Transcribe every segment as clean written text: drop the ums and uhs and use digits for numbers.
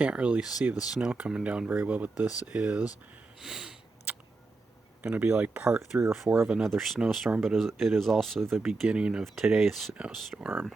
can't really see the snow coming down very well, but this is going to be like part 3 or 4 of another snowstorm, but it is also the beginning of today's snowstorm.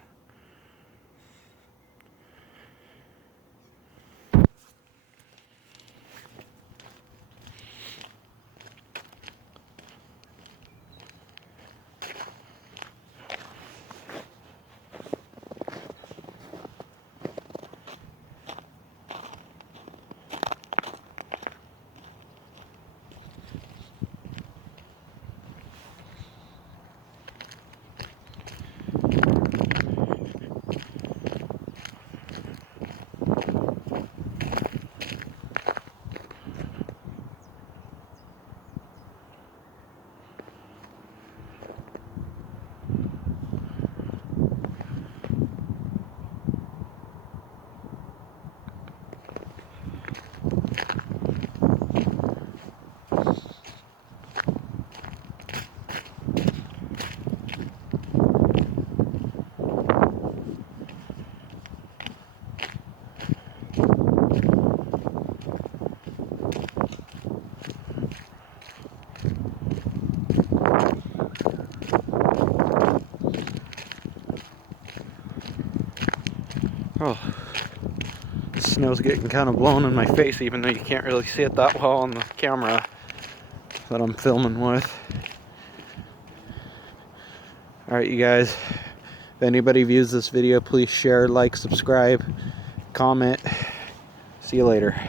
Oh, the snow's getting kind of blown in my face, even though you can't really see it that well on the camera that I'm filming with. Alright, you guys, if anybody views this video, please share, like, subscribe, comment. See you later.